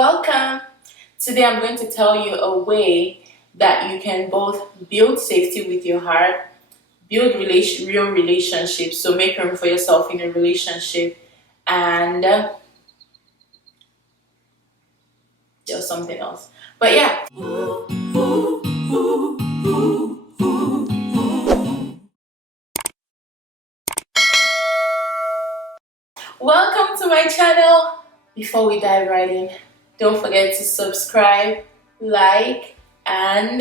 welcome. Today I'm going to tell you a way that you can both build safety with your heart, build real relationships, so make room for yourself in a relationship, and there's something else. But yeah, welcome to my channel. Before we dive right in, don't forget to subscribe, like, and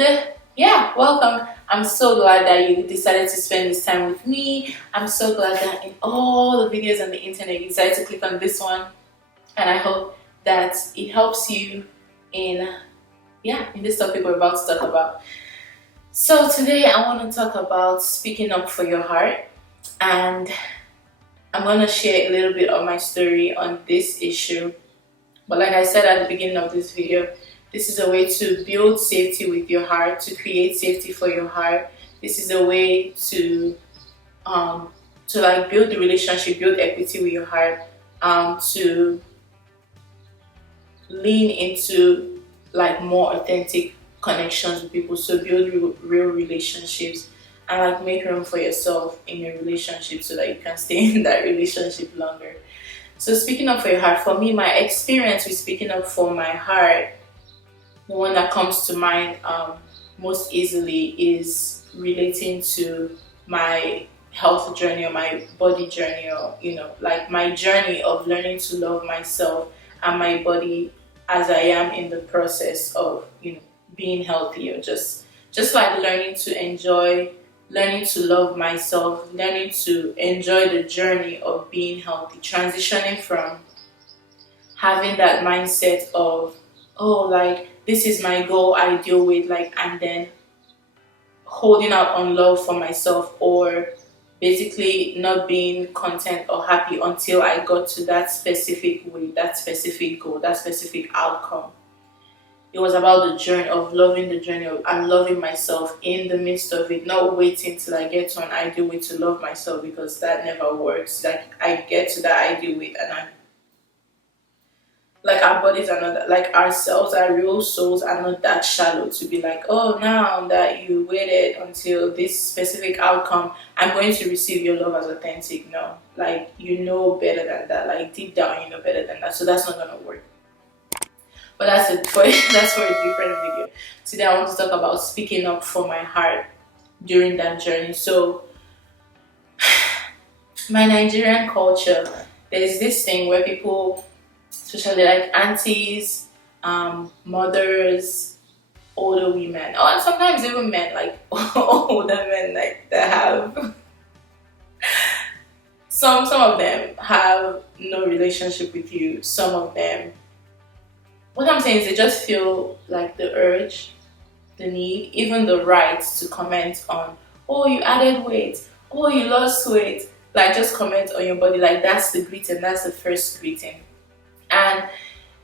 yeah, welcome. I'm so glad that you decided to spend this time with me. I'm so glad that in all the videos on the internet you decided to click on this one, and I hope that it helps you in this topic we're about to talk about. So today I want to talk about speaking up for your heart, and I'm going to share a little bit of my story on this issue. But like I said at the beginning of this video, this is a way to build safety with your heart, to create safety for your heart. This is a way to like build the relationship, build equity with your heart, to lean into like more authentic connections with people. So build real relationships and like make room for yourself in your relationship so that you can stay in that relationship longer. So speaking up for your heart, for me, my experience with speaking up for my heart, the one that comes to mind most easily is relating to my health journey or my body journey, or like my journey of learning to love myself and my body as I am in the process of being healthy, or just like learning to love myself, learning to enjoy the journey of being healthy, transitioning from having that mindset of, oh, like this is my goal I deal with, like, and then holding out on love for myself, or basically not being content or happy until I got to that specific way, that specific goal, that specific outcome. It was about the journey of loving the journey of, and loving myself in the midst of it, not waiting till I get to an ideal way to love myself, because that never works. Like I get to that ideal weight and I like our bodies are not that, like ourselves, our real souls are not that shallow to be like, oh, now that you waited until this specific outcome, I'm going to receive your love as authentic. No, like you know better than that. Like deep down you know better than that. So that's not gonna work. But that's for a different video. Today I want to talk about speaking up for my heart during that journey. So my Nigerian culture, there's this thing where people, especially like aunties, mothers, older women, or sometimes even men, like older men, like that have some of them have no relationship with you. Some of them, what I'm saying is, they just feel like the urge, the need, even the right to comment on, oh, you added weight, oh, you lost weight. Like just comment on your body, like that's the greeting, that's the first greeting. And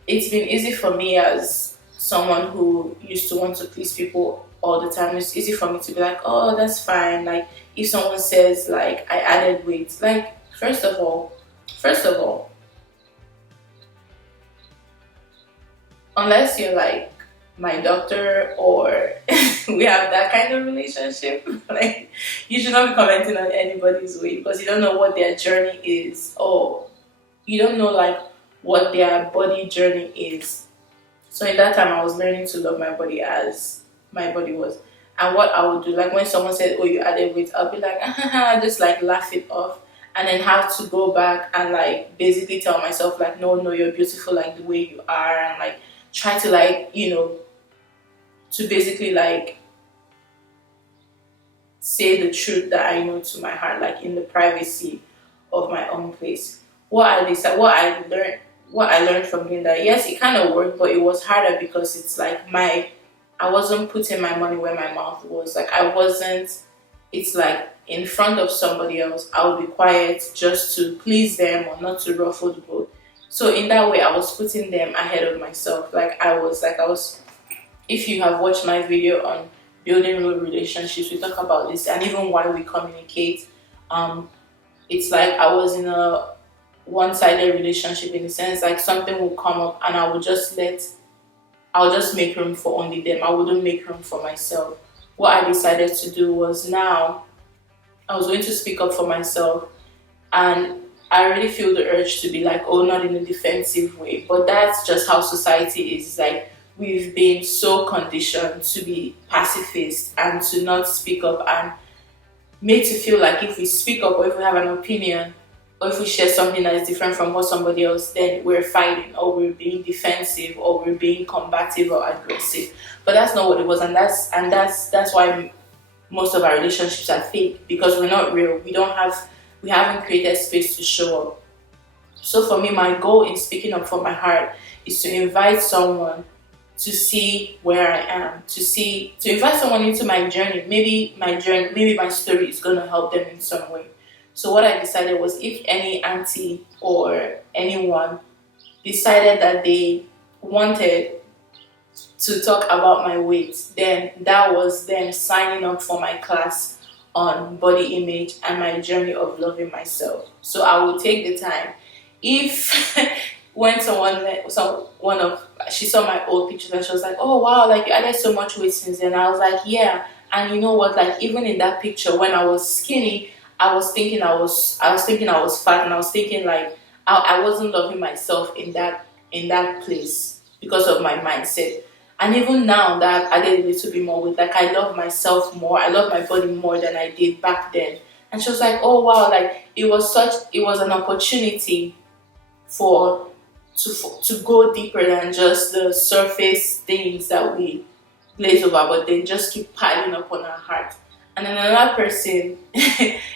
it's been easy for me as someone who used to want to please people all the time. It's easy for me to be like, oh, that's fine. Like if someone says like I added weight, like first of all, unless you're like my doctor or we have that kind of relationship, like you should not be commenting on anybody's weight, because you don't know what their journey is, or you don't know like what their body journey is. So in that time I was learning to love my body as my body was. And what I would do, like when someone said, oh, you added weight, I'll be like, I just like laugh it off, and then have to go back and like basically tell myself like, no, you're beautiful like the way you are, and like try to like to basically like say the truth that I know to my heart, like in the privacy of my own place. What I learned from doing that, yes, it kind of worked, but it was harder because it's like I wasn't putting my money where my mouth was. Like it's like in front of somebody else I would be quiet just to please them or not to ruffle the boat. So in that way I was putting them ahead of myself. I was if you have watched my video on building real relationships, we talk about this, and even why we communicate. It's like I was in a one-sided relationship, in the sense like something will come up and I'll just make room for only them. I wouldn't make room for myself. What I decided to do was, now I was going to speak up for myself, and I really feel the urge to be like, oh, not in a defensive way, but that's just how society is. Like, we've been so conditioned to be pacifist and to not speak up, and made to feel like if we speak up, or if we have an opinion, or if we share something that is different from what somebody else, then we're fighting, or we're being defensive, or we're being combative or aggressive. But that's not what it was, and that's why most of our relationships are fake, because we're not real. We haven't created space to show up. So for me, my goal in speaking up for my heart is to invite someone to see where I am, to invite someone into my journey. Maybe my story is gonna help them in some way. So what I decided was, if any auntie or anyone decided that they wanted to talk about my weight, then that was them signing up for my class on body image and my journey of loving myself. So I will take the time. If when she saw my old pictures and she was like, oh wow, like you added so much weight since then. I was like, yeah. And you know what, like even in that picture when I was skinny, I was fat, and I was thinking like I wasn't loving myself in that place because of my mindset. And even now that I did a little bit more weight, like I love myself more, I love my body more than I did back then. And she was like, oh wow, like it was an opportunity for to go deeper than just the surface things that we glaze over, but then just keep piling up on our heart. And then another person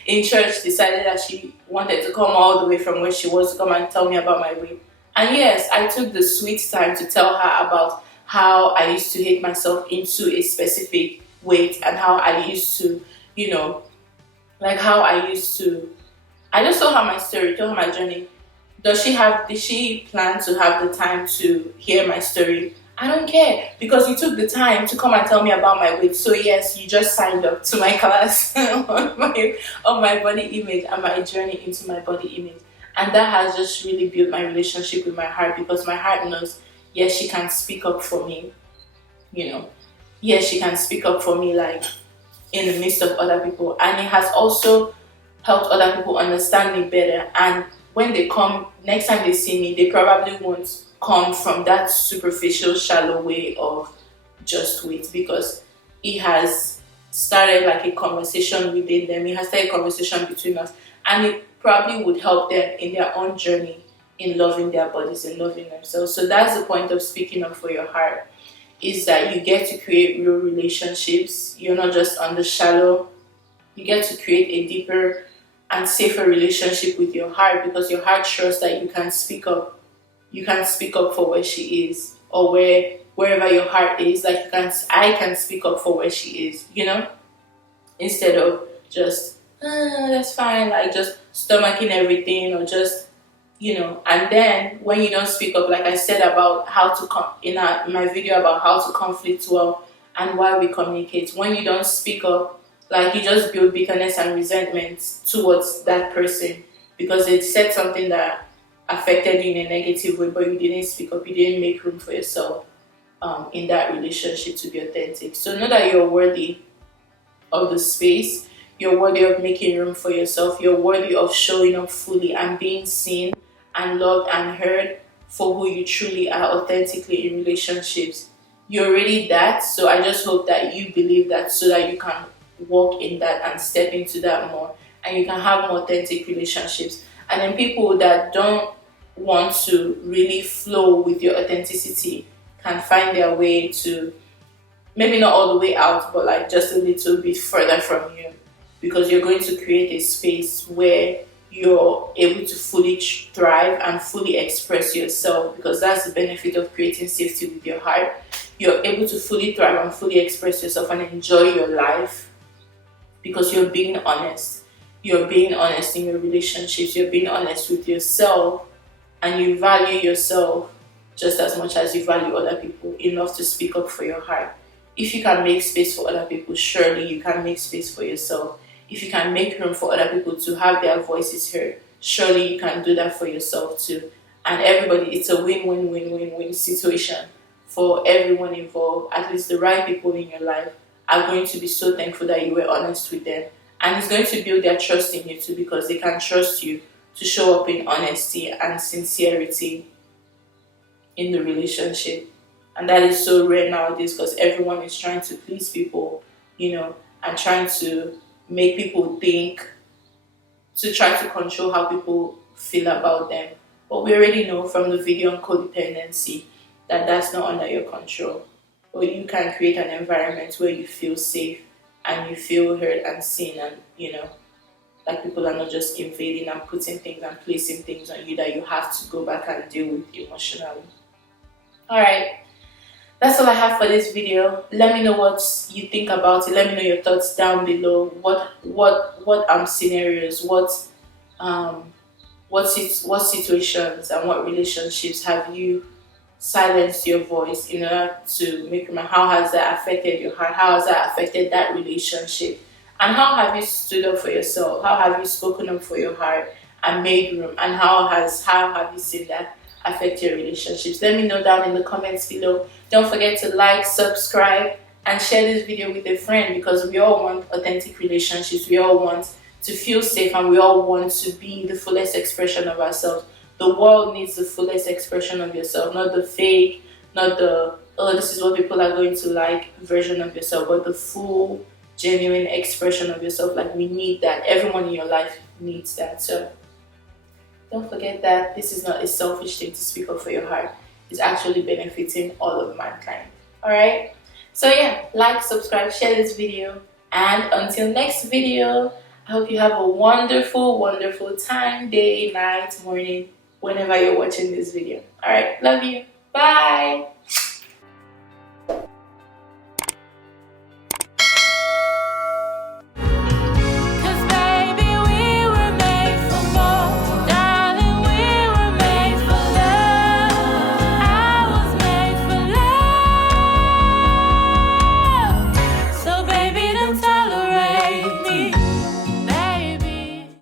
in church decided that she wanted to come all the way from where she was to come and tell me about my weight. And yes, I took the sweet time to tell her about how I used to hate myself into a specific weight, and how I used to, like how I used to. I just told her my story, told her my journey. Did she plan to have the time to hear my story? I don't care, because you took the time to come and tell me about my weight. So yes, you just signed up to my class on my body image and my journey into my body image. And that has just really built my relationship with my heart, because my heart knows, yes, she can speak up for me, Yes, she can speak up for me, like in the midst of other people. And it has also helped other people understand me better. And when they come, next time they see me, they probably won't come from that superficial, shallow way of just weight, because it has started like a conversation within them. It has started a conversation between us, and it probably would help them in their own journey in loving their bodies and loving themselves. So that's the point of speaking up for your heart, is that you get to create real relationships. You're not just on the shallow. You get to create a deeper and safer relationship with your heart, because your heart trusts that you can speak up. You can speak up for where she is, or wherever your heart is. Like I can speak up for where she is, instead of just that's fine, like just stomaching everything, or just And then when you don't speak up, like I said about how to my video about how to conflict well and why we communicate. When you don't speak up, like you just build bitterness and resentment towards that person, because it said something that affected you in a negative way, but you didn't speak up. You didn't make room for yourself in that relationship to be authentic. So know that you're worthy of the space. You're worthy of making room for yourself. You're worthy of showing up fully and being seen and loved and heard for who you truly are authentically in relationships. You're already that. So I just hope that you believe that, so that you can walk in that and step into that more, and you can have more authentic relationships. And then people that don't want to really flow with your authenticity can find their way to, maybe not all the way out, but like just a little bit further from you, because you're going to create a space where you're able to fully thrive and fully express yourself, because that's the benefit of creating safety with your heart. You're able to fully thrive and fully express yourself and enjoy your life, because you're being honest. You're being honest in your relationships. You're being honest with yourself, and you value yourself just as much as you value other people, enough to speak up for your heart. If you can make space for other people, surely you can make space for yourself. If you can make room for other people to have their voices heard, surely you can do that for yourself too. And everybody, it's a win-win-win-win-win situation for everyone involved. At least the right people in your life are going to be so thankful that you were honest with them, and it's going to build their trust in you too, because they can trust you to show up in honesty and sincerity in the relationship. And that is so rare nowadays, because everyone is trying to please people, and trying to make people think, to try to control how people feel about them. But we already know from the video on codependency that that's not under your control. But you can create an environment where you feel safe and you feel heard and seen, and like people are not just invading and putting things and placing things on you that you have to go back and deal with emotionally. Alright, that's all I have for this video. Let me know what you think about it. Let me know your thoughts down below. What scenarios, what situations and what relationships have you silenced your voice in order to make room? How has that affected your heart? How has that affected that relationship? And how have you stood up for yourself? How have you spoken up for your heart and made room? And how have you seen that affect your relationships? Let me know down in the comments below. Don't forget to like, subscribe, and share this video with a friend, because we all want authentic relationships. We all want to feel safe, and we all want to be the fullest expression of ourselves. The world needs the fullest expression of yourself, not the fake, not the, oh, this is what people are going to like version of yourself, but the full, genuine expression of yourself. Like, we need that. Everyone in your life needs that. So don't forget that this is not a selfish thing to speak up for your heart. It's actually benefiting all of mankind. Alright? So yeah, like, subscribe, share this video, and until next video, I hope you have a wonderful, wonderful time, day, night, morning, whenever you're watching this video. Alright, love you. Bye!